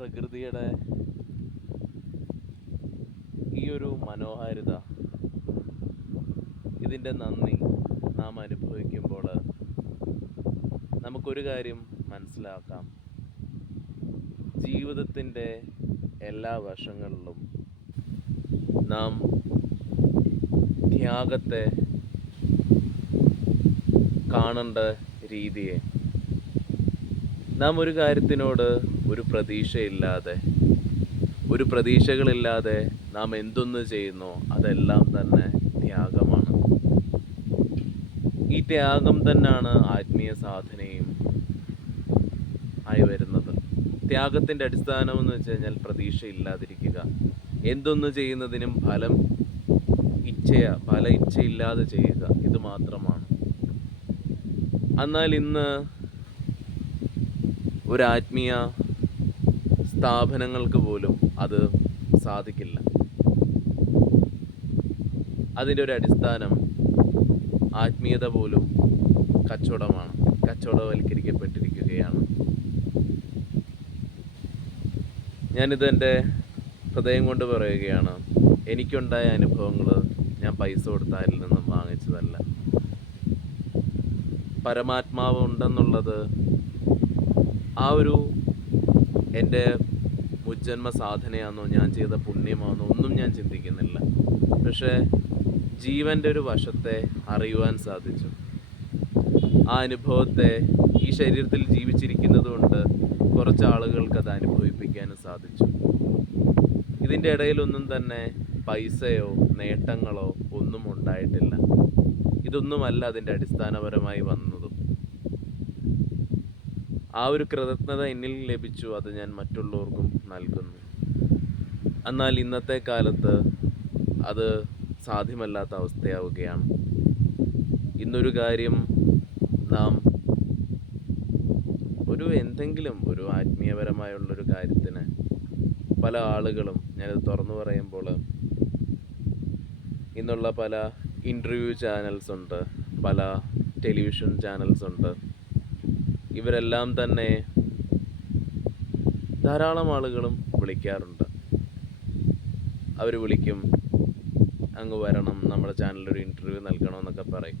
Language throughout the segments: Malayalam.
പ്രകൃതിയുടെ ഈ ഒരു മനോഹാരിത ഇതിന്റെ നന്ദി നാം അനുഭവിക്കുമ്പോൾ നമുക്കൊരു കാര്യം മനസ്സിലാക്കാം. ജീവിതത്തിന്റെ എല്ലാ വശങ്ങളിലും നാം ത്യാഗത്തെ കാണേണ്ട രീതിയെ നാം ഒരു കാര്യത്തിനോട് ഒരു പ്രതീക്ഷയില്ലാതെ ഒരു പ്രതീക്ഷകളില്ലാതെ നാം എന്തൊന്ന് ചെയ്യുന്നു അതെല്ലാം തന്നെ ത്യാഗമാണ്. ഈ ത്യാഗം തന്നെയാണ് ആത്മീയ സാധനയും ആയി വരുന്നത്. ത്യാഗത്തിന്റെ അടിസ്ഥാനം എന്ന് വെച്ച് കഴിഞ്ഞാൽ പ്രതീക്ഷയില്ലാതിരിക്കുക. എന്തൊന്ന് ചെയ്യുന്നതിനും ഫലം ഇച്ഛയ ഫല ഇച്ഛയില്ലാതെ ചെയ്യുക ഇത് മാത്രമാണ്. എന്നാൽ ഇന്ന് ഒരു ആത്മീയ സ്ഥാപനങ്ങൾക്ക് പോലും അത് സാധിക്കില്ല. അതിന്റെ ഒരു അടിസ്ഥാനം ആത്മീയത പോലും കച്ചവടമാണ്. കച്ചവടവൽക്കരിക്കപ്പെട്ടിരിക്കുകയാണ്. ഞാനിത് എന്റെ ഹൃദയം കൊണ്ട് പറയുകയാണ്. എനിക്കുണ്ടായ അനുഭവങ്ങൾ ഞാൻ പൈസ കൊടുത്ത ആരിൽ നിന്നും വാങ്ങിച്ചതല്ല. പരമാത്മാവ് ഉണ്ടെന്നുള്ളത് ആ ഒരു എന്റെ മുജ്ജന്മ സാധനയാണെന്നോ ഞാൻ ചെയ്ത പുണ്യമാണോ ഒന്നും ഞാൻ ചിന്തിക്കുന്നില്ല. പക്ഷേ ജീവന്റെ ഒരു വശത്തെ അറിയുവാൻ സാധിച്ചു. ആ അനുഭവത്തെ ഈ ശരീരത്തിൽ ജീവിച്ചിരിക്കുന്നതുകൊണ്ട് കുറച്ച് ആളുകൾക്ക് അത് അനുഭവിപ്പിക്കാനും സാധിച്ചു. ഇതിന്റെ ഇടയിലൊന്നും തന്നെ പൈസയോ നേട്ടങ്ങളോ ഒന്നും ഉണ്ടായിട്ടില്ല. ഇതൊന്നുമല്ല അതിന്റെ അടിസ്ഥാനപരമായി വന്നതും. ആ ഒരു കൃതജ്ഞത എന്നിൽ ലഭിച്ചു അത് ഞാൻ മറ്റുള്ളവർക്കും നൽകുന്നു. എന്നാൽ ഇന്നത്തെ കാലത്ത് അത് സാധ്യമല്ലാത്ത അവസ്ഥയാവുകയാണ്. ഇന്നൊരു കാര്യം നാം ഒരു എന്തെങ്കിലും ഒരു ആത്മീയപരമായുള്ളൊരു കാര്യത്തിന് പല ആളുകളും ഞാനത് തുറന്നു പറയുമ്പോൾ ഇന്നുള്ള പല ഇന്റർവ്യൂ ചാനൽസ് ഉണ്ട് പല ടെലിവിഷൻ ചാനൽസ് ഉണ്ട്. ഇവരെല്ലാം തന്നെ ധാരാളം ആളുകളും വിളിക്കാറുണ്ട്. അവർ വിളിക്കും അങ്ങ് വരണം നമ്മുടെ ചാനലിലൊരു ഇന്റർവ്യൂ നൽകണമെന്നൊക്കെ പറയും.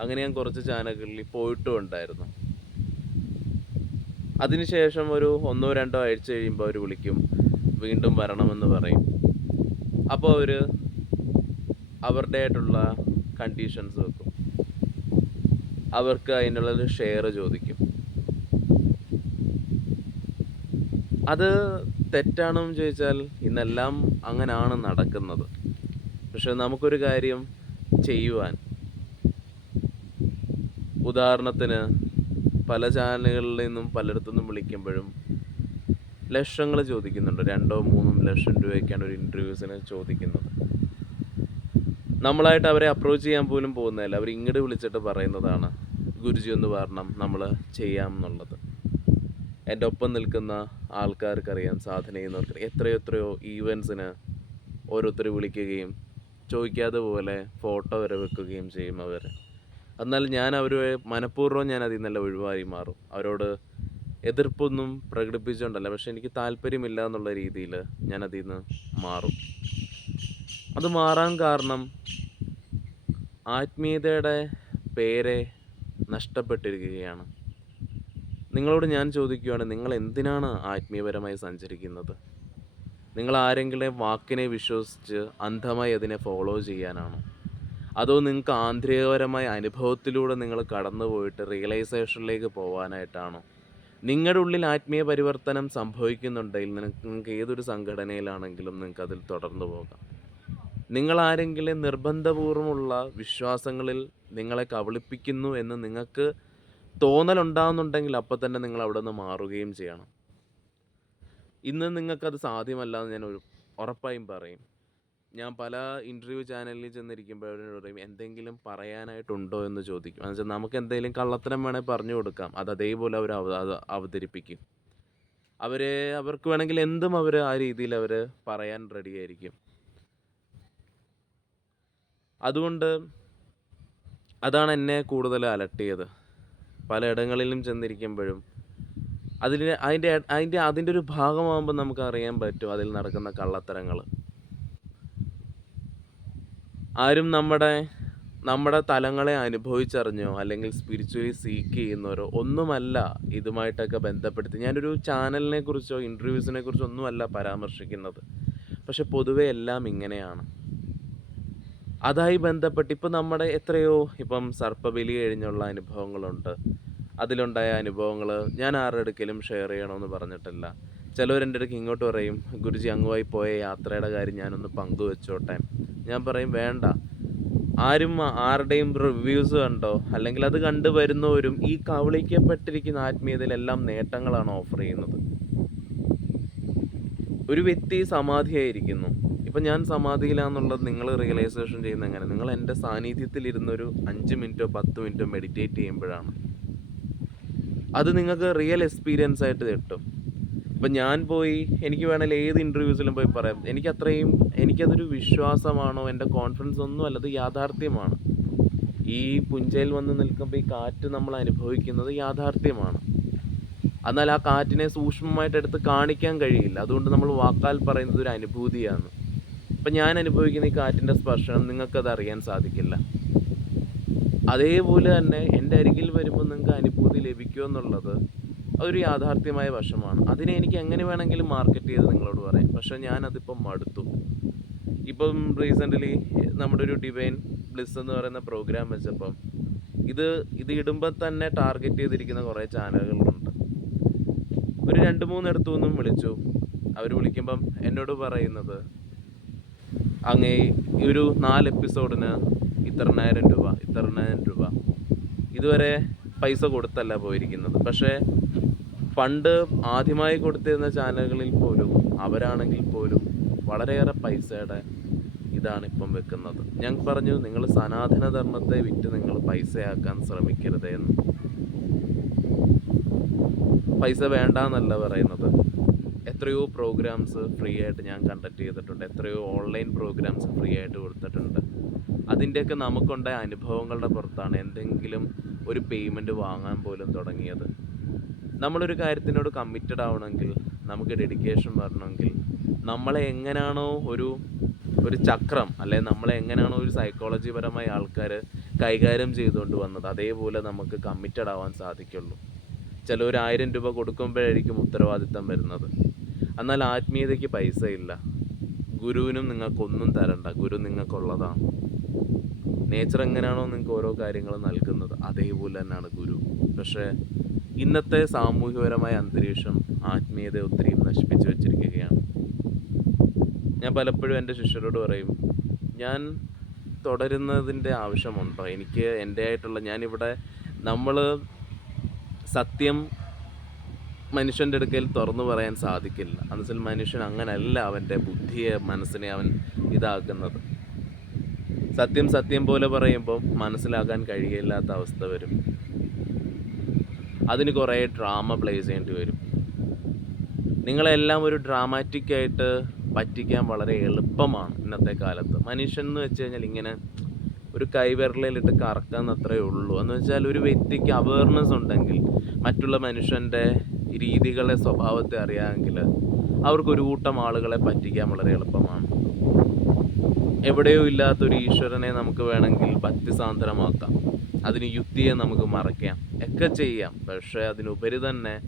അങ്ങനെ ഞാൻ കുറച്ച് ചാനലുകളിൽ പോയിട്ടും ഉണ്ടായിരുന്നു. അതിനുശേഷം ഒരു ഒന്നോ രണ്ടോ ആഴ്ച കഴിയുമ്പോൾ അവർ വിളിക്കും വീണ്ടും വരണമെന്ന് പറയും. അപ്പോൾ അവർ അവരുടെ ആയിട്ടുള്ള കണ്ടീഷൻസ് വെക്കും. അവർക്ക് അതിനുള്ളൊരു ഷെയർ ചോദിക്കും. അത് തെറ്റാണെന്ന് ചോദിച്ചാൽ ഇന്നെല്ലാം അങ്ങനെയാണ് നടക്കുന്നത്. പക്ഷെ നമുക്കൊരു കാര്യം ചെയ്യുവാൻ. ഉദാഹരണത്തിന് പല ചാനലുകളിൽ നിന്നും പലയിടത്തു നിന്നും വിളിക്കുമ്പോഴും ലക്ഷങ്ങൾ ചോദിക്കുന്നുണ്ട്. രണ്ടോ മൂന്നോ ലക്ഷം രൂപയ്ക്കാണ് ഒരു ഇന്റർവ്യൂസിന് ചോദിക്കുന്നത്. നമ്മളായിട്ട് അവരെ അപ്രോച്ച് ചെയ്യാൻ പോലും പോകുന്നതല്ല. അവർ ഇങ്ങോട്ട് വിളിച്ചിട്ട് പറയുന്നതാണ് ഗുരുജി ഒന്ന് വരണം നമ്മൾ ചെയ്യാം എന്നുള്ളത്. എന്റെ ഒപ്പം നിൽക്കുന്ന ആൾക്കാർക്കറിയാം സാധന ചെയ്യുന്നവർക്ക് എത്രയോ എത്രയോ ഈവൻസിന് ഓരോരുത്തർ വിളിക്കുകയും ചോദിക്കാതെ പോലെ ഫോട്ടോ വരെ വെക്കുകയും ചെയ്യും അവർ. എന്നാൽ ഞാൻ അവരെ മനഃപൂർവം ഞാൻ അതിൽ നിന്നെല്ലാം ഒഴിവായി മാറും. അവരോട് എതിർപ്പൊന്നും പ്രകടിപ്പിച്ചുകൊണ്ടല്ല പക്ഷെ എനിക്ക് താല്പര്യമില്ല എന്നുള്ള രീതിയിൽ ഞാൻ അതിൽ നിന്ന് മാറും. അത് മാറാൻ കാരണം ആത്മീയതയുടെ പേരെ നഷ്ടപ്പെട്ടിരിക്കുകയാണ്. നിങ്ങളോട് ഞാൻ ചോദിക്കുകയാണ് നിങ്ങൾ എന്തിനാണ് ആത്മീയപരമായി സഞ്ചരിക്കുന്നത്? നിങ്ങൾ ആരെങ്കിലും വാക്കിനെ വിശ്വസിച്ച് അന്ധമായി അതിനെ ഫോളോ ചെയ്യാനാണോ? അതോ നിങ്ങൾക്ക് ആന്തരികപരമായ അനുഭവത്തിലൂടെ നിങ്ങൾ കടന്നു പോയിട്ട് റിയലൈസേഷനിലേക്ക് പോകാനായിട്ടാണോ നിങ്ങളുടെ ഉള്ളിൽ ആത്മീയ പരിവർത്തനം സംഭവിക്കുന്നുണ്ടെങ്കിൽ നിങ്ങൾക്ക് ഏതൊരു സംഘടനയിലാണെങ്കിലും നിങ്ങൾക്ക് അതിൽ തുടർന്നു പോകാം. നിങ്ങൾ ആരെങ്കിലും വിശ്വാസങ്ങളിൽ നിങ്ങളെ കബളിപ്പിക്കുന്നു എന്ന് നിങ്ങൾക്ക് തോന്നലുണ്ടാകുന്നുണ്ടെങ്കിൽ അപ്പം തന്നെ നിങ്ങൾ അവിടെ നിന്ന് മാറുകയും ചെയ്യണം. ഇന്ന് നിങ്ങൾക്കത് സാധ്യമല്ല എന്ന് ഞാൻ ഒരു ഉറപ്പായും പറയും. ഞാൻ പല ഇന്റർവ്യൂ ചാനലിൽ ചെന്നിരിക്കുമ്പോഴും പറയും എന്തെങ്കിലും പറയാനായിട്ടുണ്ടോ എന്ന് ചോദിക്കും. എന്ന് വെച്ചാൽ നമുക്ക് എന്തെങ്കിലും കള്ളത്തരം വേണേൽ പറഞ്ഞു കൊടുക്കാം. അത് അതേപോലെ അവർ അവ അവതരിപ്പിക്കും. അവരെ അവർക്ക് വേണമെങ്കിൽ എന്തും അവർ ആ രീതിയിൽ അവർ പറയാൻ റെഡിയായിരിക്കും അതുകൊണ്ട് അതാണ് എന്നെ കൂടുതൽ അലട്ടിയത്. പലയിടങ്ങളിലും ചെന്നിരിക്കുമ്പോഴും അതിന് അതിന്റെ അതിന്റെ അതിന്റെ ഒരു ഭാഗമാകുമ്പോൾ നമുക്ക് അറിയാൻ പറ്റും അതിൽ നടക്കുന്ന കള്ളത്തരങ്ങൾ. ആരും നമ്മുടെ നമ്മുടെ തലങ്ങളെ അനുഭവിച്ചറിഞ്ഞോ അല്ലെങ്കിൽ സ്പിരിച്വലി സീക്ക് ചെയ്യുന്നവരോ ഒന്നുമല്ല ഇതുമായിട്ടൊക്കെ ബന്ധപ്പെടുത്തി. ഞാനൊരു ചാനലിനെ കുറിച്ചോ ഇന്റർവ്യൂസിനെ കുറിച്ചോ ഒന്നുമല്ല പരാമർശിക്കുന്നത്. പക്ഷെ പൊതുവെ എല്ലാം ഇങ്ങനെയാണ്. അതായി ബന്ധപ്പെട്ട് ഇപ്പം നമ്മുടെ എത്രയോ ഇപ്പം സർപ്പബലി കഴിഞ്ഞുള്ള അനുഭവങ്ങളുണ്ട്. അതിലുണ്ടായ അനുഭവങ്ങൾ ഞാൻ ആരുടെ അടുക്കലും ഷെയർ ചെയ്യണമെന്ന് പറഞ്ഞിട്ടില്ല. ചിലവരെന്റെ അടുക്ക് ഇങ്ങോട്ട് പറയും ഗുരുജി അങ്ങുമായി പോയ യാത്രയുടെ കാര്യം ഞാനൊന്ന് പങ്കുവെച്ചോട്ടെ. ഞാൻ പറയും വേണ്ട. ആരും ആരുടെയും റിവ്യൂസ് കണ്ടോ? അല്ലെങ്കിൽ അത് കണ്ടു വരുന്നവരും ഈ കവളിക്കപ്പെട്ടിരിക്കുന്ന ആത്മീയതയിലെല്ലാം നേട്ടങ്ങളാണ് ഓഫർ ചെയ്യുന്നത്. ഒരു വ്യക്തി സമാധിയായിരിക്കുന്നു. ഇപ്പം ഞാൻ സമാധിയിലാന്നുള്ളത് നിങ്ങൾ റിയലൈസേഷൻ ചെയ്യുന്ന എങ്ങനെ? നിങ്ങൾ എന്റെ സാന്നിധ്യത്തിൽ ഇരുന്നൊരു അഞ്ച് മിനിറ്റോ പത്ത് മിനിറ്റോ മെഡിറ്റേറ്റ് ചെയ്യുമ്പോഴാണ്. അത് നിങ്ങൾക്ക് റിയൽ എക്സ്പീരിയൻസ് ആയിട്ട് കിട്ടും. ഇപ്പം ഞാൻ പോയി എനിക്ക് വേണമെങ്കിൽ ഏത് ഇന്റർവ്യൂസിലും പോയി പറയാം. എനിക്ക് അത്രയും എനിക്കതൊരു വിശ്വാസമാണോ? എന്റെ കോൺഫിഡൻസ് ഒന്നും അല്ല അത് യാഥാർത്ഥ്യമാണ്. ഈ പുഞ്ചയിൽ വന്ന് നിൽക്കുമ്പോൾ ഈ കാറ്റ് നമ്മൾ അനുഭവിക്കുന്നത് യാഥാർത്ഥ്യമാണ്. എന്നാൽ ആ കാറ്റിനെ സൂക്ഷ്മമായിട്ട് എടുത്ത് കാണിക്കാൻ കഴിയില്ല. അതുകൊണ്ട് നമ്മൾ വാക്കാൽ പറയുന്നത് ഒരു അനുഭൂതിയാണ്. ഇപ്പം ഞാൻ അനുഭവിക്കുന്ന ഈ കാറ്റിന്റെ സ്പർശനം നിങ്ങൾക്കത് അറിയാൻ സാധിക്കില്ല. അതേപോലെ തന്നെ എന്റെ അരികിൽ വരുമ്പോൾ നിങ്ങൾക്ക് അനുഭൂതി ലഭിക്കുമോ എന്നുള്ളത് അതൊരു യാഥാർത്ഥ്യമായ വശമാണ്. അതിനെ എനിക്ക് എങ്ങനെ വേണമെങ്കിലും മാർക്കറ്റ് ചെയ്ത് നിങ്ങളോട് പറയാം. പക്ഷേ ഞാനതിപ്പം മടുത്തു. ഇപ്പം റീസെന്റ്ലി നമ്മുടെ ഒരു ഡിവൈൻ ബ്ലിസ് എന്ന് പറയുന്ന പ്രോഗ്രാം വെച്ചപ്പം ഇത് ഇത് ഇടുമ്പോൾ തന്നെ ടാർഗറ്റ് ചെയ്തിരിക്കുന്ന കുറേ ചാനലുകളുണ്ട്. ഒരു രണ്ട് മൂന്നിടത്തു നിന്നും വിളിച്ചു. അവർ വിളിക്കുമ്പം എന്നോട് പറയുന്നത് അങ്ങേ ഒരു നാല് എപ്പിസോഡിന് ഇത്രനായിരം രൂപ ഇത്രനായിരം രൂപ. ഇതുവരെ പൈസ കൊടുത്തല്ല പോയിരിക്കുന്നത്. പക്ഷേ പണ്ട് ആദ്യമായി കൊടുത്തിരുന്ന ചാനലുകളിൽ പോലും അവരാണെങ്കിൽ പോലും വളരെയേറെ പൈസയുടെ ഇതാണ് ഇപ്പം വെക്കുന്നത്. ഞാൻ പറഞ്ഞു നിങ്ങൾ സനാതന ധർമ്മത്തെ വിറ്റ് നിങ്ങൾ പൈസയാക്കാൻ ശ്രമിക്കരുത് എന്ന് പൈസ വേണ്ട എന്നല്ല പറയുന്നത്. എത്രയോ പ്രോഗ്രാംസ് ഫ്രീ ആയിട്ട് ഞാൻ കണ്ടക്ട് ചെയ്തിട്ടുണ്ട്. എത്രയോ ഓൺലൈൻ പ്രോഗ്രാംസ് ഫ്രീ ആയിട്ട് കൊടുത്തിട്ടുണ്ട്. അതിന്റെയൊക്കെ നമുക്കുണ്ടായ അനുഭവങ്ങളുടെ പുറത്താണ് എന്തെങ്കിലും ഒരു പേയ്മെന്റ് വാങ്ങാൻ പോലും തുടങ്ങിയത്. നമ്മളൊരു കാര്യത്തിനോട് കമ്മിറ്റഡ് ആവണമെങ്കിൽ നമുക്ക് ഡെഡിക്കേഷൻ വരണമെങ്കിൽ നമ്മളെ എങ്ങനെയാണോ ഒരു ഒരു ചക്രം അല്ലെ നമ്മളെ എങ്ങനെയാണോ ഒരു സൈക്കോളജി പരമായ ആൾക്കാർ കൈകാര്യം ചെയ്തുകൊണ്ട് വന്നത് അതേപോലെ നമുക്ക് കമ്മിറ്റഡ് ആവാൻ സാധിക്കുള്ളൂ. ചിലർ ആയിരം രൂപ കൊടുക്കുമ്പോഴായിരിക്കും ഉത്തരവാദിത്തം വരുന്നത്. എന്നാൽ ആത്മീയതയ്ക്ക് പൈസ ഇല്ല. ഗുരുവിനും നിങ്ങൾക്കൊന്നും തരണ്ട. ഗുരു നിങ്ങൾക്കുള്ളതാണ് നേച്ചർ എങ്ങനെയാണോ നിങ്ങൾക്ക് ഓരോ കാര്യങ്ങൾ നൽകുന്നത്. അതേപോലെ തന്നെയാണ് ഗുരു. പക്ഷേ ഇന്നത്തെ സാമൂഹികപരമായ അന്തരീക്ഷം ആത്മീയതയെ ഒത്തിരി നശിപ്പിച്ചു വച്ചിരിക്കുകയാണ്. ഞാൻ പലപ്പോഴും എന്റെ ശിഷ്യരോട് പറയും ഞാൻ തുടരുന്നതിന്റെ ആവശ്യമുണ്ടോ? എനിക്ക് എന്റെ ആയിട്ടുള്ള ഞാനിവിടെ നമ്മൾ സത്യം മനുഷ്യന്റെ അടുക്കൽ തുറന്നു പറയാൻ സാധിക്കില്ല. എന്നുവെച്ചാൽ മനുഷ്യൻ അങ്ങനല്ല അവന്റെ ബുദ്ധിയെ മനസ്സിനെ അവൻ ഇതാക്കുന്നത്. സത്യം സത്യം പോലെ പറയുമ്പോൾ മനസ്സിലാക്കാൻ കഴിയില്ലാത്ത അവസ്ഥ വരും. അതിന് കുറേ ഡ്രാമ പ്ലേ ചെയ്യേണ്ടി വരും. നിങ്ങളെല്ലാം ഒരു ഡ്രാമാറ്റിക് ആയിട്ട് പറ്റിക്കാൻ വളരെ എളുപ്പമാണ് ഇന്നത്തെ കാലത്ത്. മനുഷ്യൻ എന്ന് വെച്ച് കഴിഞ്ഞാൽ ഇങ്ങനെ ഒരു കൈവിരലിലിട്ട് കറക്കാന്ന് ഉള്ളൂ. എന്ന് വെച്ചാൽ ഒരു വ്യക്തിക്ക് അവയർനെസ് ഉണ്ടെങ്കിൽ മറ്റുള്ള മനുഷ്യന്റെ രീതികളെ സ്വഭാവത്തെ അറിയാമെങ്കിൽ അവർക്കൊരു കൂട്ടം ആളുകളെ പറ്റിക്കാൻ വളരെ എളുപ്പമാണ്. എവിടെയോ ഇല്ലാത്തൊരു ഈശ്വരനെ നമുക്ക് വേണമെങ്കിൽ ഭക്തിസാന്ദ്രമാക്കാം. അതിന് യുക്തിയെ നമുക്ക് മറയ്ക്കാം. ഒക്കെ ചെയ്യാം. പക്ഷേ അതിനുപരി തന്നെ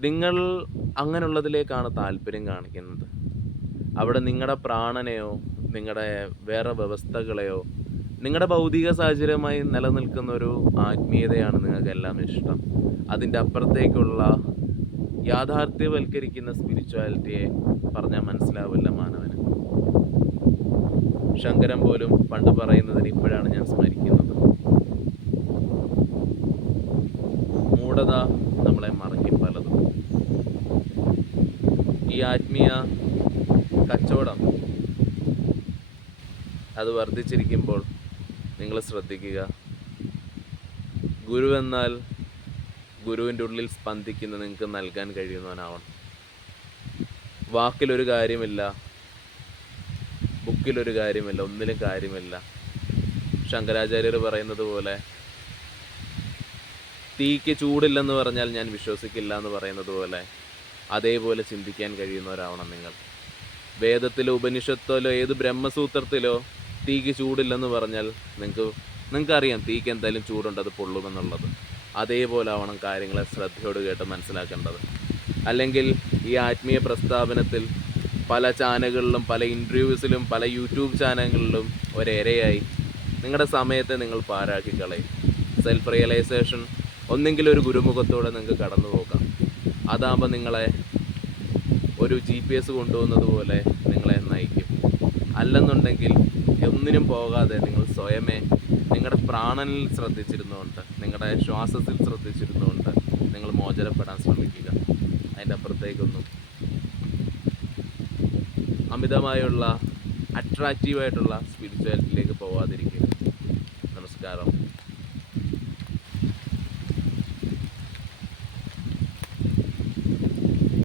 നിങ്ങൾ അങ്ങനെയുള്ളതിലേക്കാണ് താല്പര്യം കാണിക്കുന്നത്. അവിടെ നിങ്ങളുടെ പ്രാണനെയോ നിങ്ങളുടെ വേറെ വ്യവസ്ഥകളെയോ നിങ്ങളുടെ ഭൗതിക സാഹചര്യമായി നിലനിൽക്കുന്ന ഒരു ആത്മീയതയാണ് നിങ്ങൾക്കെല്ലാം ഇഷ്ടം. അതിന്റെ അപ്പുറത്തേക്കുള്ള യാഥാർത്ഥ്യവൽക്കരിക്കുന്ന സ്പിരിച്വാലിറ്റിയെ പറഞ്ഞാൽ മനസ്സിലാവില്ല മാനവന്. ശങ്കരൻ പോലും പണ്ട് പറയുന്നതിന് ഇപ്പോഴാണ് ഞാൻ സ്മരിക്കുന്നത്. മൂഢത നമ്മളെ മറക്കി പലതും. ഈ ആത്മീയ കച്ചവടം അത് വർദ്ധിച്ചിരിക്കുമ്പോൾ നിങ്ങൾ ശ്രദ്ധിക്കുക. ഗുരു എന്നാൽ ഗുരുവിന്റെ ഉള്ളിൽ സ്പന്ദിക്കുന്ന നിങ്ങൾക്ക് നൽകാൻ കഴിയുന്നവനാവണം. വാക്കിലൊരു കാര്യമില്ല ബുക്കിലൊരു കാര്യമില്ല ഒന്നിലും കാര്യമില്ല. ശങ്കരാചാര്യർ പറയുന്നത് പോലെ തീക്ക് ചൂടില്ലെന്ന് പറഞ്ഞാൽ ഞാൻ വിശ്വസിക്കില്ല എന്ന് പറയുന്നത് പോലെ അതേപോലെ ചിന്തിക്കാൻ കഴിയുന്നവരാവണം നിങ്ങൾ. വേദത്തിലോ ഉപനിഷത്തിലോ ഏത് ബ്രഹ്മസൂത്രത്തിലോ തീക്ക് ചൂടില്ലെന്ന് പറഞ്ഞാൽ നിങ്ങൾക്ക് നിങ്ങൾക്കറിയാം തീക്ക് എന്തായാലും ചൂടുണ്ട് അത് പൊള്ളുമെന്നുള്ളത്. അതേപോലെ ആവണം കാര്യങ്ങളെ ശ്രദ്ധയോട് കേട്ട് മനസ്സിലാക്കേണ്ടത്. അല്ലെങ്കിൽ ഈ ആത്മീയ പ്രസ്താവനത്തിൽ പല ചാനലുകളിലും പല ഇന്റർവ്യൂസിലും പല യൂട്യൂബ് ചാനലുകളിലും ഒരേരയായി നിങ്ങളുടെ സമയത്തെ നിങ്ങൾ പാഴാക്കി കളയും. സെൽഫ് റിയലൈസേഷൻ ഒന്നെങ്കിലും ഒരു ഗുരുമുഖത്തോടെ നിങ്ങൾക്ക് കടന്നു പോകാം. അതാകുമ്പോൾ നിങ്ങളെ ഒരു ജി പി എസ് കൊണ്ടുപോകുന്നത് പോലെ നിങ്ങളെ നയിക്കും. അല്ലെന്നുണ്ടെങ്കിൽ ഒന്നിനും പോകാതെ നിങ്ങൾ സ്വയമേ നിങ്ങളുടെ പ്രാണനിൽ ശ്രദ്ധിച്ചിരുന്നുകൊണ്ട് നിങ്ങളുടെ ശ്വാസത്തിൽ ശ്രദ്ധിച്ചിരുന്നുകൊണ്ട് നിങ്ങൾ മോചനപ്പെടാൻ ശ്രമിക്കുക. അതിന്റെ അപ്പുറത്തേക്കൊന്നും അമിതമായുള്ള അട്രാക്റ്റീവായിട്ടുള്ള സ്പിരിച്വാലിറ്റിയിലേക്ക് പോവാതിരിക്കുക. നമസ്കാരം.